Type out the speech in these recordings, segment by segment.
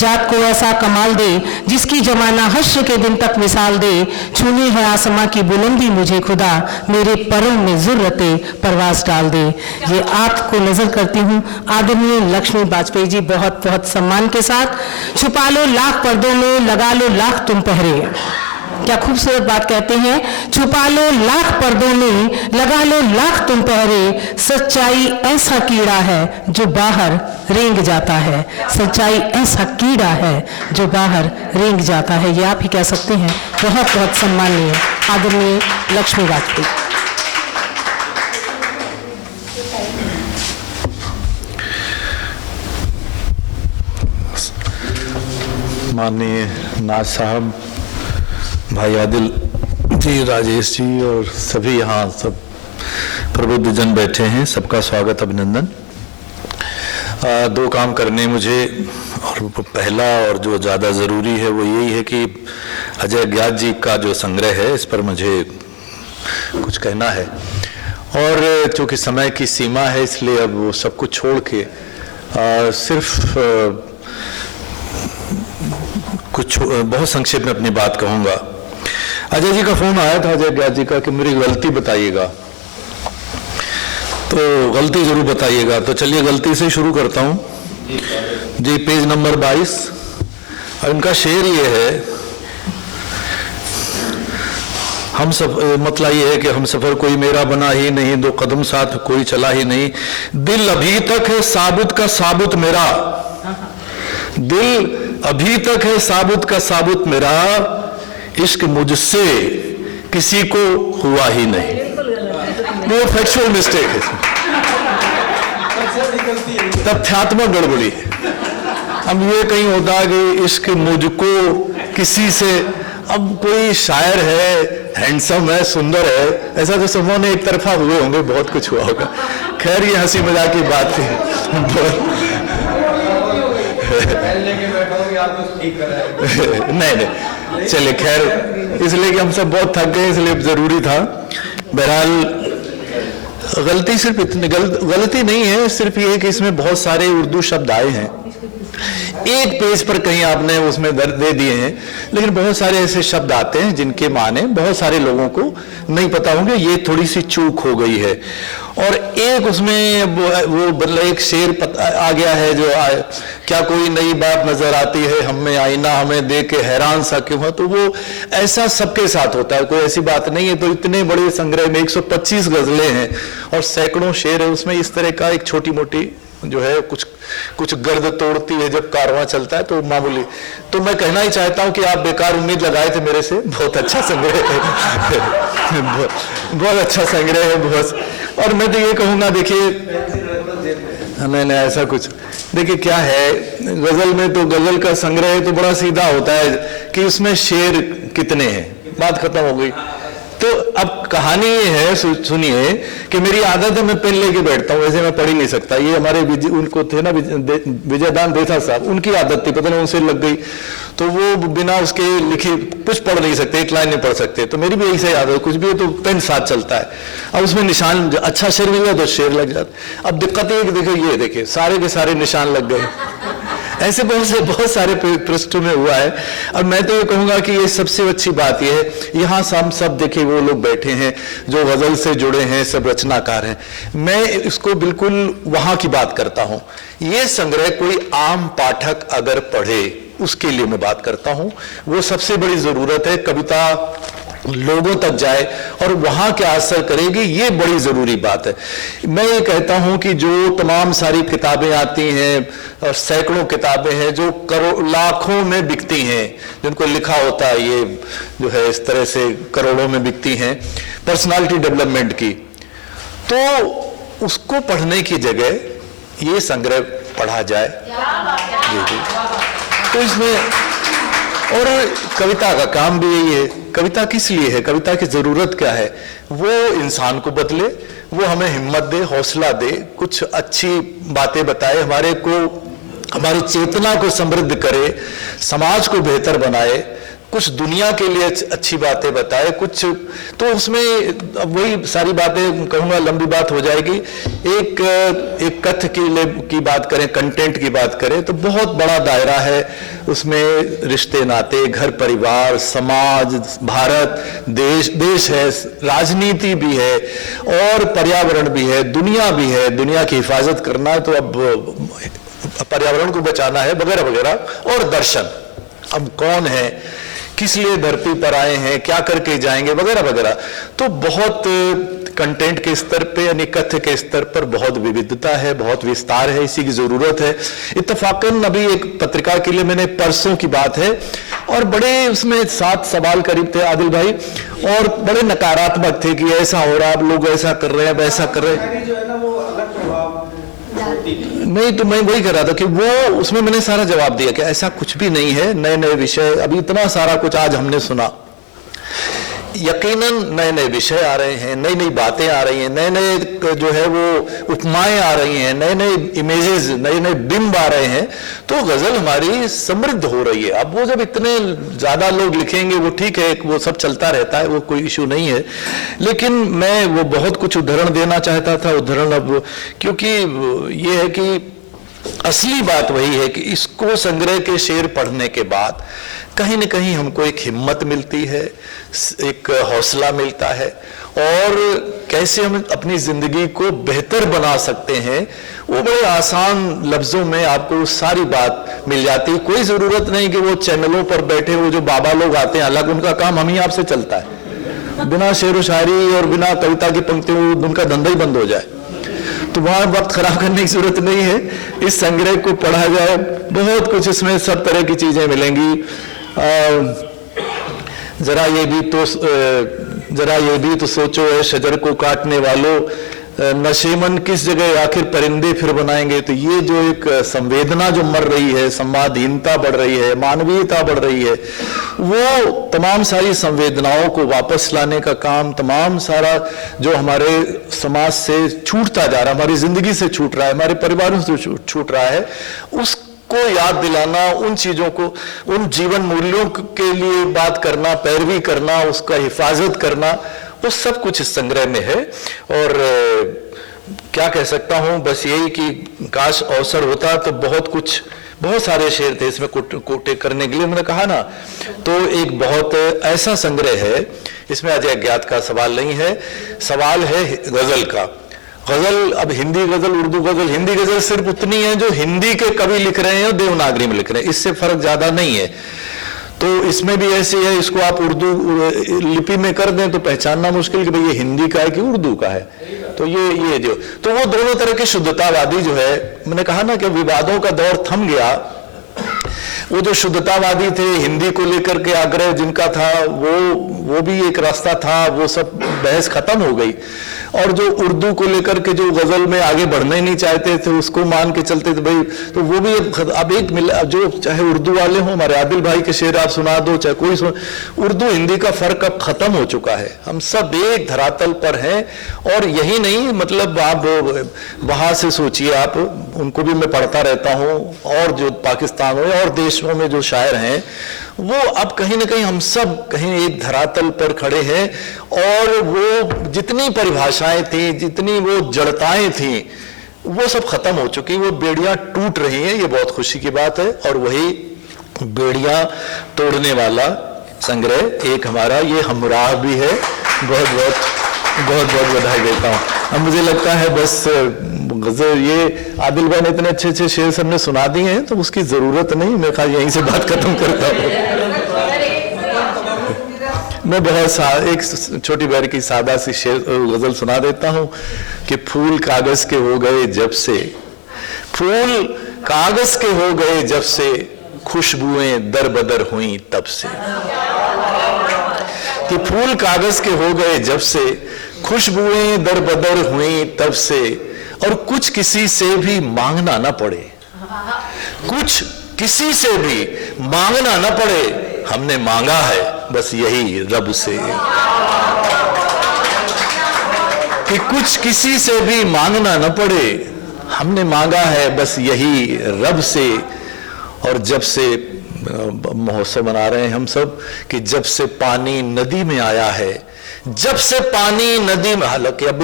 जात को ऐसा कमाल दे जिसकी जमाना हश्र के दिन तक मिसाल दे। छूनी है आसमां की बुलंदी मुझे खुदा, मेरे परों में ज़ुर्रते परवाज़ डाल दे। ये आपको नजर करती हूँ आदरणीय लक्ष्मी वाजपेयी जी, बहुत बहुत सम्मान के साथ। छुपा लो लाख पर्दों में, लगा लो लाख तुम पहरे। क्या खूबसूरत बात कहते हैं। छुपा लो लाख पर्दों में, लगा लो लाख तुम पहरे। सच्चाई ऐसा कीड़ा है जो बाहर रेंग जाता है। सच्चाई ऐसा कीड़ा है जो बाहर रेंग जाता है। ये आप ही कह सकते हैं। बहुत बहुत सम्माननीय आदरणीय लक्ष्मी वाजपेयी। माननीय नाज साहब, भाई आदिल जी, राजेश जी और सभी यहाँ सब प्रबुद्ध जन बैठे हैं, सबका स्वागत, अभिनंदन। दो काम करने मुझे, और पहला और जो ज़्यादा ज़रूरी है वो यही है कि अजय ज्ञात जी का जो संग्रह है इस पर मुझे कुछ कहना है। और चूँकि समय की सीमा है इसलिए अब वो सब कुछ छोड़ के सिर्फ कुछ बहुत संक्षेप में अपनी बात कहूँगा। अजय जी का फोन आया था, अजय ज्ञात जी का, कि मेरी गलती बताइएगा, तो गलती जरूर बताइएगा। तो चलिए गलती से शुरू करता हूँ जी। पेज नंबर 22 और इनका शेर ये है, हम सफर, मतलब ये है कि हम सफर कोई मेरा बना ही नहीं, दो कदम साथ कोई चला ही नहीं, दिल अभी तक है साबुत का साबुत मेरा, दिल अभी तक है साबुत का साबुत मेरा, इश्क मुझसे किसी को हुआ ही नहीं। वो फैक्चुअल मिस्टेक है, तथ्यात्मक गड़बड़ी है। अब ये कहीं होता है कि इश्क मुझको किसी से, अब कोई शायर है, हैंडसम है, सुंदर है, ऐसा तो सबों ने एक तरफा हुए होंगे, बहुत कुछ हुआ होगा। खैर ये हंसी मजाक की बात थी। नहीं, चलिए खैर, इसलिए कि हम सब बहुत थक गए इसलिए जरूरी था। बहरहाल गलती सिर्फ इतनी गलती नहीं है, सिर्फ ये है कि इसमें बहुत सारे उर्दू शब्द आए हैं, एक पेज पर कहीं आपने उसमें दर्द दे दिए हैं, लेकिन बहुत सारे ऐसे शब्द आते हैं जिनके माने बहुत सारे लोगों को नहीं पता होंगे। ये थोड़ी सी चूक हो गई है। और एक उसमें वो मतलब एक शेर आ गया है जो क्या कोई नई बात नजर आती है हमें, आईना हमें देख के हैरान सा क्यों है। तो वो ऐसा सबके साथ होता है, कोई ऐसी बात नहीं है। तो इतने बड़े संग्रह में 125 गजलें हैं और सैकड़ों शेर है, उसमें इस तरह का एक छोटी मोटी जो है कुछ गर्द तोड़ती है जब कारवां चलता है, तो मामूली। तो मैं कहना ही चाहता हूं कि आप बेकार उम्मीद लगाए थे मेरे से, बहुत अच्छा संग्रह है। बहुत अच्छा संग्रह है, बहुत। और मैं तो ये कहूँगा, देखिए, नहीं ऐसा कुछ, देखिए क्या है, गजल में तो गजल का संग्रह है तो बड़ा सीधा होता है कि उसमें शेर कितने हैं, बात खत्म हो गई। तो अब कहानी ये है, सुनिए, कि मेरी आदत है मैं पेन लेके बैठता हूँ, वैसे मैं पढ़ ही नहीं सकता। ये हमारे उनको थे ना विजयदान देथा साहब, उनकी आदत थी, पता नहीं उनसे लग गई, तो वो बिना उसके लिखे कुछ पढ़ नहीं सकते, एक लाइन नहीं पढ़ सकते। तो मेरी भी यही सही आदत, कुछ भी है तो पेन साथ चलता है। अब उसमें निशान, अच्छा शेर मिल गया तो शेर लग जाता। अब दिक्कत है कि देखिए सारे के सारे निशान लग गए। ऐसे बहुत सारे पृष्ठों में हुआ है। और मैं तो ये कहूँगा कि ये सबसे अच्छी बात ये है, यहाँ हम सब देखिए वो लोग बैठे हैं जो गजल से जुड़े हैं, सब रचनाकार हैं। मैं इसको बिल्कुल वहाँ की बात करता हूँ। ये संग्रह कोई आम पाठक अगर पढ़े उसके लिए मैं बात करता हूँ। वो सबसे बड़ी जरूरत है, कविता लोगों तक जाए और वहां क्या असर करेगी, ये बड़ी जरूरी बात है। मैं ये कहता हूं कि जो तमाम सारी किताबें आती हैं और सैकड़ों किताबें हैं जो लाखों में बिकती हैं, जिनको लिखा होता है, ये जो है इस तरह से करोड़ों में बिकती हैं पर्सनालिटी डेवलपमेंट की, तो उसको पढ़ने की जगह ये संग्रह पढ़ा जाए। जी। तो इसमें, और कविता का काम भी यही है। कविता किस लिए है, कविता की जरूरत क्या है? वो इंसान को बदले, वो हमें हिम्मत दे, हौसला दे, कुछ अच्छी बातें बताए, हमारी चेतना को समृद्ध करे, समाज को बेहतर बनाए। कुछ दुनिया के लिए अच्छी बातें बताए, कुछ तो उसमें अब वही सारी बातें कहूँगा लंबी बात हो जाएगी। एक कथ की बात करें, कंटेंट की बात करें तो बहुत बड़ा दायरा है उसमें, रिश्ते नाते, घर परिवार, समाज, भारत देश है, राजनीति भी है और पर्यावरण भी है, दुनिया भी है, दुनिया की हिफाजत करना है तो अब पर्यावरण को बचाना है वगैरह वगैरह, और दर्शन, अब कौन है, किस लिए धरती पर आए हैं, क्या करके जाएंगे वगैरह वगैरह। तो बहुत कंटेंट के स्तर पे यानी कथ्य के स्तर पर बहुत विविधता है, बहुत विस्तार है, इसी की जरूरत है। इत्तफाकन अभी एक पत्रिका के लिए मैंने परसों की बात है और बड़े उसमें 7 सवाल करीब थे आदिल भाई, और बड़े नकारात्मक थे कि ऐसा हो रहा, अब लोग ऐसा कर रहे हैं, वैसा कर रहे हैं। नहीं तो मैं वही कह रहा था कि वो उसमें मैंने सारा जवाब दिया कि ऐसा कुछ भी नहीं है, नए नए विषय, अभी इतना सारा कुछ आज हमने सुना, यकीनन नए नए विषय आ रहे हैं, नई नई बातें आ रही हैं, नए नए जो है वो उपमाएं आ रही हैं, नए नए इमेजेस, नए नए बिंब आ रहे हैं, तो गजल हमारी समृद्ध हो रही है। अब वो जब इतने ज्यादा लोग लिखेंगे वो ठीक है, वो सब चलता रहता है, वो कोई इशू नहीं है, लेकिन मैं वो बहुत कुछ उदाहरण देना चाहता था, उदाहरण अब क्योंकि ये है कि असली बात वही है कि इसको संग्रह के शेर पढ़ने के बाद कहीं न कहीं हमको एक हिम्मत मिलती है, एक हौसला मिलता है, और कैसे हम अपनी जिंदगी को बेहतर बना सकते हैं वो बड़े आसान लफ्जों में आपको सारी बात मिल जाती है। कोई जरूरत नहीं कि वो चैनलों पर बैठे वो जो बाबा लोग आते हैं, अलग उनका काम हम ही आपसे चलता है, बिना शेर व शायरी और बिना कविता की पंक्तियों उनका धंधा ही बंद हो जाए, तो वहां वक्त खराब करने की जरूरत नहीं है। इस संग्रह को पढ़ा जाए, बहुत कुछ इसमें सब तरह की चीजें मिलेंगी। जरा ये भी तो सोचो है शजर को काटने वालों, नशेमन किस जगह आखिर परिंदे फिर बनाएंगे। तो ये जो एक संवेदना जो मर रही है, संवादहीनता बढ़ रही है, मानवीयता बढ़ रही है, वो तमाम सारी संवेदनाओं को वापस लाने का काम, तमाम सारा जो हमारे समाज से छूटता जा रहा है, हमारी जिंदगी से छूट रहा है, हमारे परिवारों से छूट रहा है, उसको याद दिलाना, उन चीजों को, उन जीवन मूल्यों के लिए बात करना, पैरवी करना, उसका हिफाजत करना, वो सब कुछ इस संग्रह में है। और क्या कह सकता हूं, बस यही कि काश अवसर होता तो बहुत सारे शेर थे इसमें कोटे करने के लिए, मैंने कहा ना। तो एक बहुत ऐसा संग्रह है, इसमें अजय अज्ञात का सवाल नहीं है, सवाल है गजल का। गजल, अब हिंदी गजल, उर्दू गजल, हिंदी गजल सिर्फ उतनी है जो हिंदी के कवि लिख रहे हैं और देवनागरी में लिख रहे हैं, इससे फर्क ज्यादा नहीं है। तो इसमें भी ऐसे है, इसको आप उर्दू लिपि में कर दें तो पहचानना मुश्किल कि भाई ये हिंदी का है कि उर्दू का है। तो ये जो, तो वो दोनों तरह के शुद्धतावादी जो है, मैंने कहा ना कि विवादों का दौर थम गया, वो जो शुद्धतावादी थे, हिंदी को लेकर के आग्रह जिनका था, वो भी एक रास्ता था, वो सब बहस खत्म हो गई। और जो उर्दू को लेकर के जो गजल में आगे बढ़ना ही नहीं चाहते थे, उसको मान के चलते थे भाई, तो वो भी अब एक जो चाहे उर्दू वाले हों, हमारे आदिल भाई के शेर आप सुना दो, चाहे कोई उर्दू हिंदी का फर्क अब खत्म हो चुका है, हम सब एक धरातल पर हैं। और यही नहीं, मतलब आप वहां से सोचिए, आप उनको भी मैं पढ़ता रहता हूँ, और जो पाकिस्तान हो और देशों में जो शायर हैं, वो अब कहीं ना कहीं हम सब कहीं एक धरातल पर खड़े हैं, और वो जितनी परिभाषाएं थी, जितनी वो जड़ताएं थी, वो सब खत्म हो चुकी, वो बेड़ियां टूट रही हैं, ये बहुत खुशी की बात है। और वही बेड़ियां तोड़ने वाला संग्रह एक हमारा ये हमराह भी है, बहुत बहुत बधाई देता हूँ। अब मुझे लगता है बस गजल, ये आदिल भाई ने इतने अच्छे अच्छे शेर सबने सुना दिए हैं, तो उसकी जरूरत नहीं, मैं खाली यहीं से बात खत्म करता हूँ। मैं बहुत एक छोटी बहर की सादा सी शेर गजल सुना देता हूँ कि फूल कागज के हो गए जब से, फूल कागज के हो गए जब से, खुशबुएं दर बदर हुई तब से। कि फूल कागज के हो गए जब से, खुशबुएं दर बदर हुई तब से, और कुछ किसी से भी मांगना ना पड़े, कुछ किसी से भी मांगना ना पड़े, हमने मांगा है बस यही रब से। कि कुछ किसी से भी मांगना ना पड़े, हमने मांगा है बस यही रब से। और जब से महोत्सव मना रहे हैं हम सब कि जब से पानी नदी में आया है, जब से पानी नदी में, हालांकि अब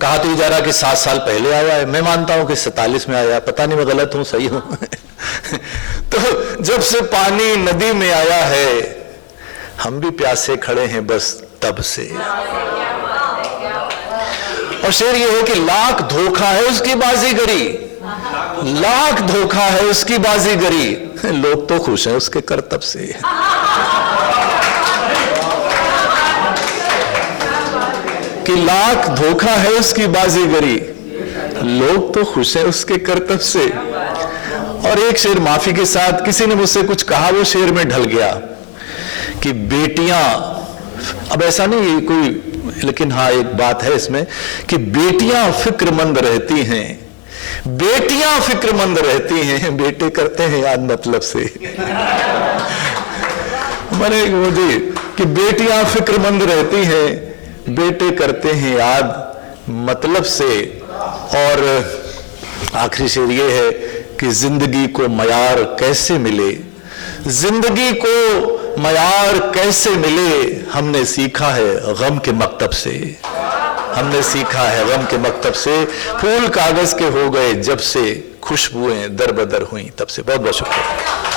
कहा तो जा रहा कि 7 साल पहले आया है, मैं मानता हूं कि 47 में आया, पता नहीं मैं गलत हूं सही हूं तो जब से पानी नदी में आया है, हम भी प्यासे खड़े हैं बस तब से। और शेर ये है कि लाख धोखा है उसकी बाजीगरी, लाख धोखा है उसकी बाजीगरी, लोग तो खुश हैं उसके करतब से। कि लाख धोखा है उसकी बाजीगरी, लोग तो खुश हैं उसके करतब से। और एक शेर माफी के साथ, किसी ने मुझसे कुछ कहा, वो शेर में ढल गया कि बेटियां, अब ऐसा नहीं है कोई, लेकिन हाँ एक बात है इसमें कि बेटियां फिक्रमंद रहती हैं, बेटियां फिक्रमंद रहती हैं, बेटे करते हैं याद मतलब से मैंने वो जी कि बेटियां फिक्रमंद रहती हैं, बेटे करते हैं याद मतलब से। और आखिरी शेर ये है कि जिंदगी को मयार कैसे मिले, जिंदगी को मयार कैसे मिले, हमने सीखा है गम के मकतब से, हमने सीखा है गम के मकतब से। फूल कागज के हो गए जब से, खुशबुएं दर बदर हुई तब से। बहुत बहुत शुक्रिया।